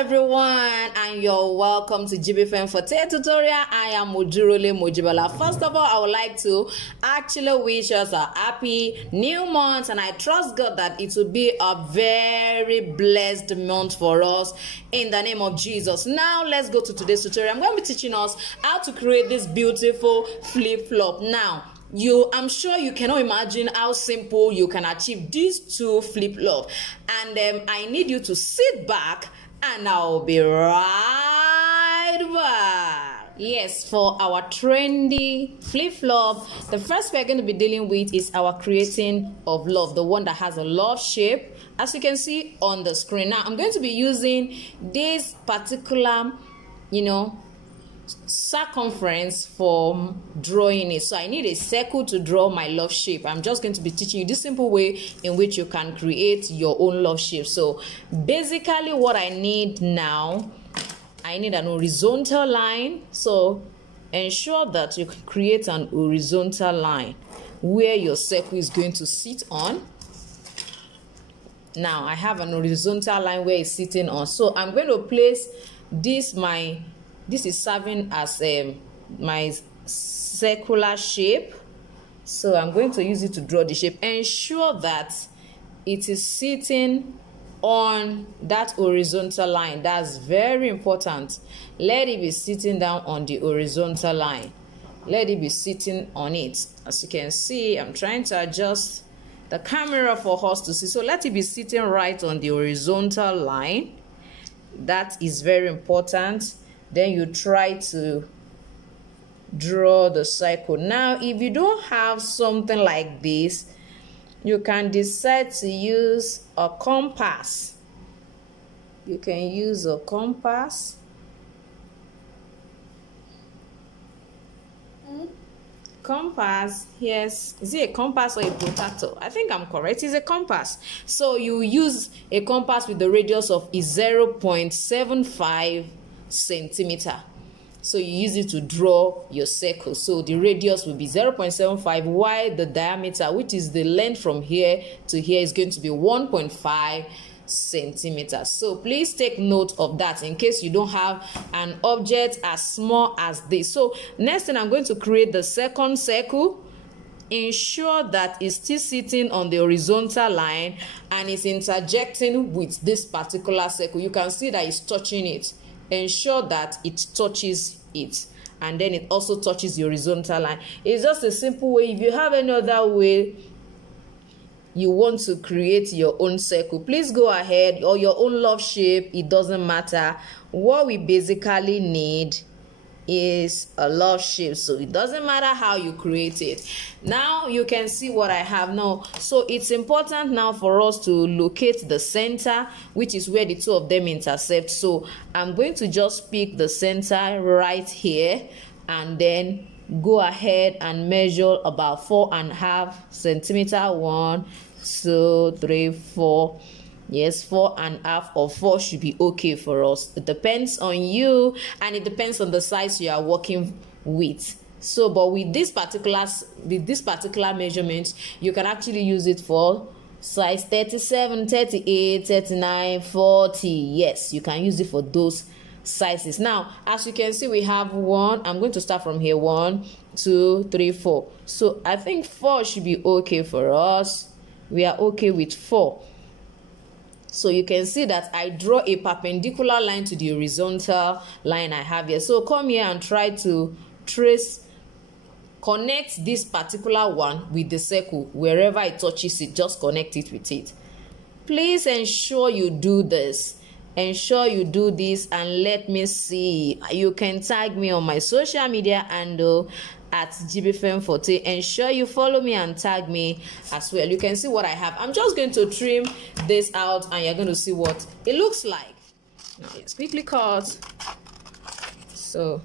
everyone, and you're welcome to Jibbyfem Forte tutorial. I am Mojurole Mojibala. First of all, I would like to actually wish us a happy new month, and I trust God that it will be a very blessed month for us in the name of Jesus. Now let's go to today's tutorial. I'm going to be teaching us how to create this beautiful flip flop. Now I'm sure you cannot imagine how simple you can achieve these two flip flops, and I need you to sit back and I'll be right back. Yes, for our trendy flip flop, the first we're going to be dealing with is our creating of love, the one that has a love shape, as you can see on the screen. Now I'm going to be using this particular circumference for drawing it. So I need a circle to draw my love shape. I'm just going to be teaching you this simple way in which you can create your own love shape. So basically what I need now, I need an horizontal line. So ensure that you can create an horizontal line where your circle is going to sit on. Now I have an horizontal line where it's sitting on. So I'm going to place this is serving as my circular shape. So I'm going to use it to draw the shape. Ensure that it is sitting on that horizontal line. That's very important. Let it be sitting down on the horizontal line. Let it be sitting on it. As you can see, I'm trying to adjust the camera for us to see. So let it be sitting right on the horizontal line. That is very important. Then you try to draw the circle. Now if you don't have something like this, you can decide to use a compass. You can use a compass. Compass, yes. Is it a compass or a protractor? I think I'm correct. It's a compass. So you use a compass with the radius of 0.75 centimeter. So you use it to draw your circle. So the radius will be 0.75, while the diameter, which is the length from here to here, is going to be 1.5 centimeters. So please take note of that in case you don't have an object as small as this. So next thing, I'm going to create the second circle. Ensure that it's still sitting on the horizontal line and it's interjecting with this particular circle. You can see that it's touching it. Ensure that it touches it, and then it also touches the horizontal line. It's just a simple way. If you have any other way you want to create your own circle, please go ahead, or your own love shape, it doesn't matter. What we basically need is a love shape, so it doesn't matter how you create it. Now you can see what I have now. So it's important now for us to locate the center, which is where the two of them intersect. So I'm going to just pick the center right here and then go ahead and measure about 4.5 centimeter. 1, 2, 3, 4. Yes, 4.5 or 4 should be okay for us. It depends on you, and it depends on the size you are working with. So, but with this particular measurement, you can actually use it for size 37, 38, 39, 40. Yes, you can use it for those sizes. Now, as you can see, we have 1. I'm going to start from here. 1, 2, 3, 4. So I think 4 should be okay for us. We are okay with 4. So you can see that I draw a perpendicular line to the horizontal line I have here. So come here and try to connect this particular one with the circle. Wherever it touches it, just connect it with it. Please ensure you do this. Ensure you do this and let me see. You can tag me on my social media handle at Jibbyfem Forte. Ensure you follow me and tag me as well. You can see what I have. I'm just going to trim this out and you're going to see what it looks like. Now let's quickly cut. So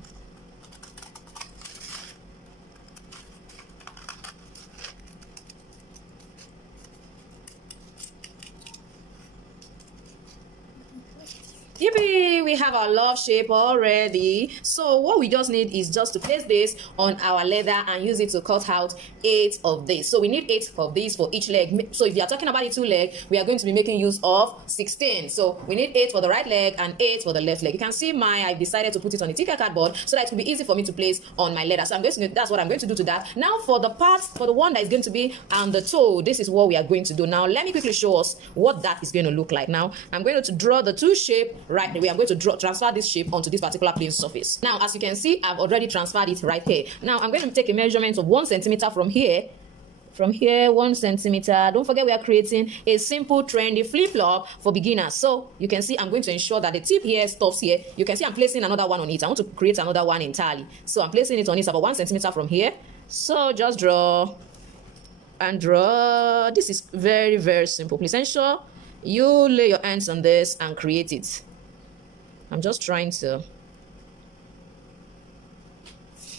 yippee, we we have our love shape already. So what we just need is just to place this on our leather and use it to cut out 8 of this. So we need 8 of these for each leg. So if you are talking about the 2 leg, we are going to be making use of 16. So we need 8 for the right leg and 8 for the left leg. You can see I've decided to put it on a thicker cardboard so that it will be easy for me to place on my leather. So that's what I'm going to do to that. Now for the part, for the one that is going to be on the toe, this is what we are going to do. Now let me quickly show us what that is going to look like. Now I'm going to draw the 2 shape right here. I'm going to transfer this shape onto this particular plane surface. Now as you can see, I've already transferred it right here. Now I'm going to take a measurement of 1 centimeter from here. From here, 1 centimeter. Don't forget we are creating a simple trendy flip flop for beginners. So you can see I'm going to ensure that the tip here stops here. You can see I'm placing another one on it. I want to create another one entirely. So I'm placing it on it about 1 centimeter from here. So just draw and draw. This is very, very simple. Please ensure you lay your hands on this and create it. I'm just trying to.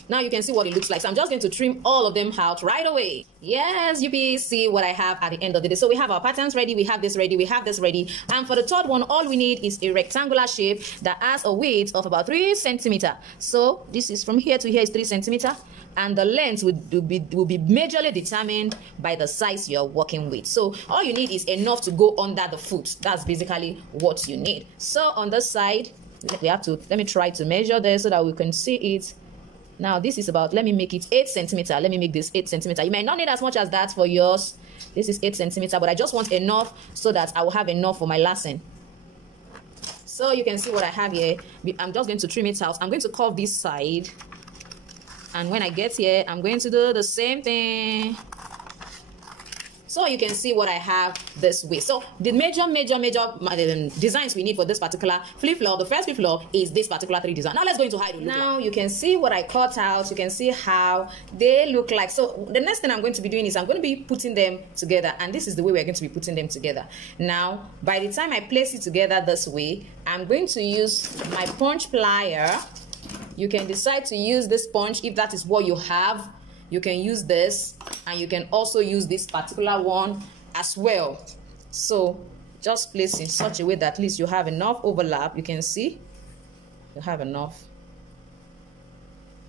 Now you can see what it looks like. So I'm just going to trim all of them out right away. Yes, you see what I have at the end of the day. So we have our patterns ready, we have this ready, we have this ready. And for the third one, all we need is a rectangular shape that has a width of about 3 centimeters. So this is from here to here is 3 centimeters. And the length will be majorly determined by the size you're working with. So all you need is enough to go under the foot. That's basically what you need. So on this side, let me try to measure this so that we can see it. Now this is about, let me make it 8 centimeters. Let me make this 8 centimeters. You may not need as much as that for yours. This is 8 centimeters, but I just want enough so that I will have enough for my lacing. So you can see what I have here. I'm just going to trim it out. I'm going to curve this side. And when I get here, I'm going to do the same thing. So you can see what I have this way. So the major designs we need for this particular flip flop, the first flip flop is this particular 3 design. Now let's go into how it will look like. You can see what I cut out. You can see how they look like. So the next thing I'm going to be doing is I'm going to be putting them together. And this is the way we're going to be putting them together. Now, by the time I place it together this way, I'm going to use my punch plier. You can decide to use this punch if that is what you have. You can use this, and you can also use this particular one as well. So just place in such a way that at least you have enough overlap. You can see you have enough,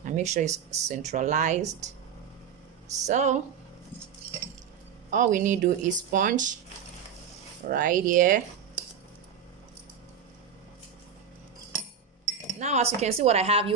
and make sure it's centralized. So all we need to do is punch right here. Now, as you can see what I have,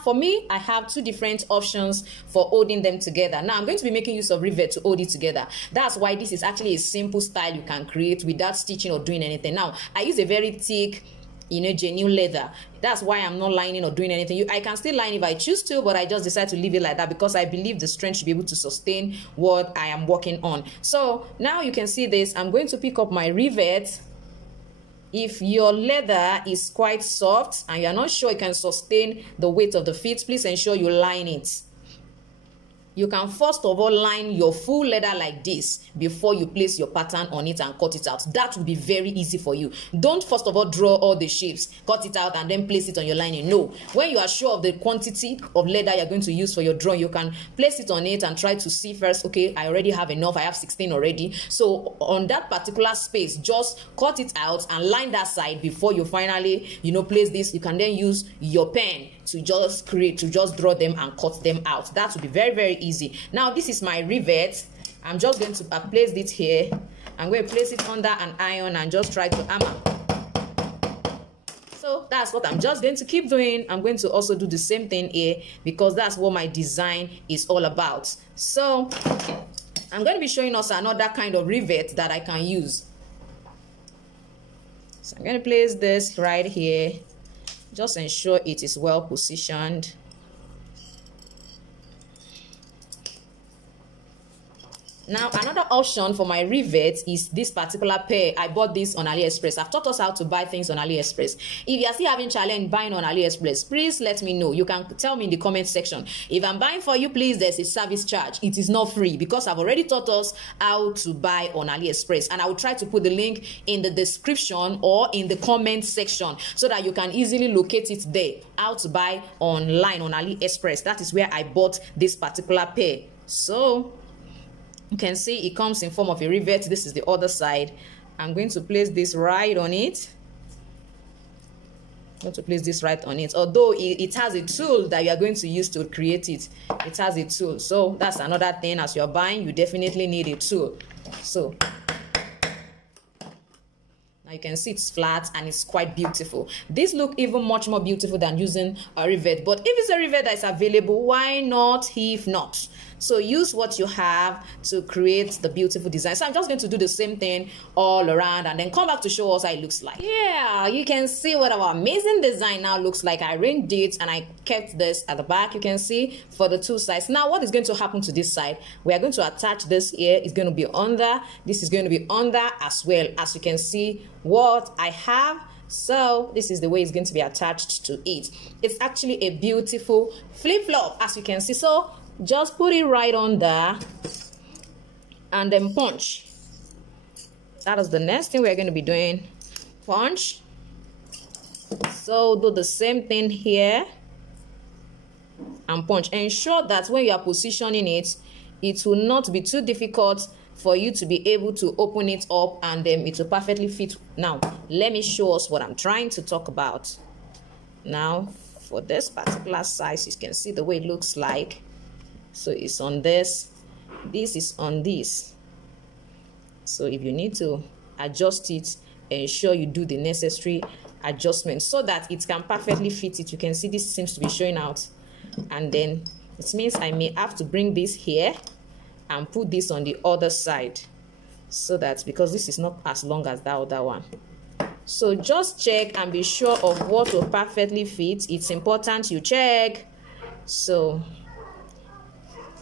for me, I have 2 different options for holding them together. Now, I'm going to be making use of rivet to hold it together. That's why this is actually a simple style you can create without stitching or doing anything. Now, I use a very thick, genuine leather. That's why I'm not lining or doing anything. I can still line if I choose to, but I just decide to leave it like that because I believe the strength should be able to sustain what I am working on. So now you can see this. I'm going to pick up my rivet. If your leather is quite soft and you're not sure it can sustain the weight of the feet, please ensure you line it. You can first of all line your full leather like this before you place your pattern on it and cut it out. That will be very easy for you. Don't first of all draw all the shapes, cut it out and then place it on your lining. No. When you are sure of the quantity of leather you're going to use for your drawing, you can place it on it and try to see first, okay, I already have enough. I have 16 already. So on that particular space, just cut it out and line that side before you finally, place this. You can then use your pen to just draw them and cut them out. That will be very, very easy. Now this is my rivet. I'm just going to place it here. I'm going to place it under an iron and just try to hammer. So that's what I'm just going to keep doing. I'm going to also do the same thing here because that's what my design is all about. So I'm going to be showing us another kind of rivet that I can use. So I'm going to place this right here. Just ensure it is well positioned. Now, another option for my rivet is this particular pair. I bought this on AliExpress. I've taught us how to buy things on AliExpress. If you are still having challenge buying on AliExpress, please let me know. You can tell me in the comment section. If I'm buying for you, please, there's a service charge. It is not free because I've already taught us how to buy on AliExpress. And I will try to put the link in the description or in the comment section so that you can easily locate it there. How to buy online on AliExpress. That is where I bought this particular pair. So you can see it comes in form of a rivet. This is the other side. I'm going to place this right on it. going to place this right on it. Although it has a tool that you are going to use to create it. It has a tool. So that's another thing. As you're buying, you definitely need a tool. So you can see it's flat and it's quite beautiful. This look even much more beautiful than using a rivet. But if it's a rivet that is available, why not? If not, so use what you have to create the beautiful design. So I'm just going to do the same thing all around and then come back to show us how it looks like. Yeah, you can see what our amazing design now looks like. I arranged it and I kept this at the back. You can see for the two sides. Now what is going to happen to this side? We are going to attach this here. It's going to be under. This is going to be under as well. As you can see what I have. So this is the way it's going to be attached to it. It's actually a beautiful flip-flop, as you can see. So just put it right on there and then punch. That is the next thing we're going to be doing. Punch. So do the same thing here and punch. Ensure that when you are positioning it, it will not be too difficult for you to be able to open it up and then it will perfectly fit. Now let me show us what I'm trying to talk about. Now for this particular size, you can see the way it looks like. So it's on this is on this. So if you need to adjust it, ensure you do the necessary adjustments so that it can perfectly fit it. You can see this seems to be showing out, and then it means I may have to bring this here and put this on the other side, so that because this is not as long as that other one. So just check and be sure of what will perfectly fit. It's important you check. So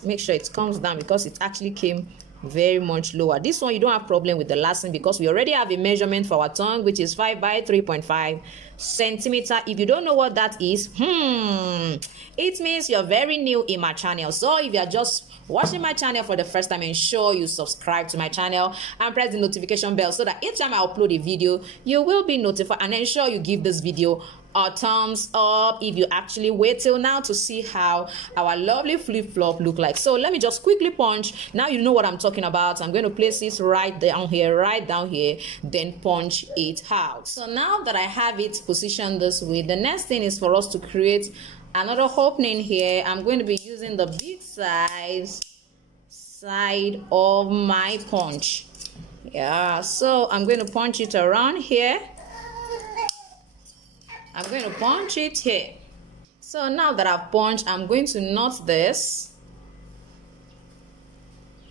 make sure it comes down because it actually came very much lower. This one you don't have problem with the lasting because we already have a measurement for our tongue, which is 5 by 3.5 centimeter. If you don't know what that is, it means you're very new in my channel. So if you're just watching my channel for the first time, ensure you subscribe to my channel and press the notification bell so that each time I upload a video you will be notified, and ensure you give this video a thumbs up if you actually wait till now to see how our lovely flip-flop look like. So let me just quickly punch. Now you know what I'm talking about. I'm going to place it right down here, then punch it out. So now that I have it positioned this way, the next thing is for us to create another opening here. I'm going to be using the big side of my punch. Yeah, so I'm going to punch it around here. I'm going to punch it here. So now that I've punched, I'm going to knot this.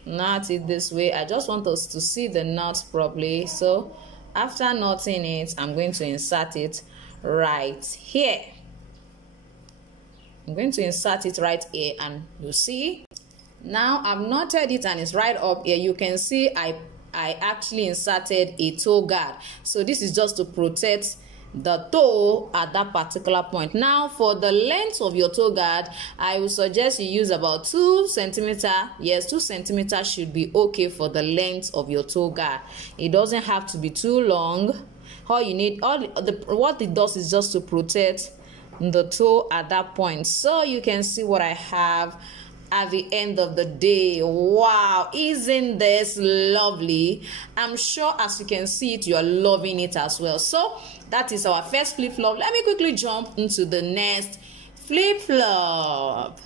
Knot it this way. I just want us to see the knot properly. So after knotting it, I'm going to insert it right here. I'm going to insert it right here, and you see now I've knotted it and it's right up here. You can see I actually inserted a toe guard. So this is just to protect the toe at that particular point. Now for the length of your toe guard, I would suggest you use about 2 centimeters. Yes, 2 centimeters should be okay for the length of your toe guard. It doesn't have to be too long. All you need, what it does is just to protect the toe at that point. So you can see what I have at the end of the day. Wow, isn't this lovely? I'm sure as you can see it, you're loving it as well. So that is our first flip flop. Let me quickly jump into the next flip flop.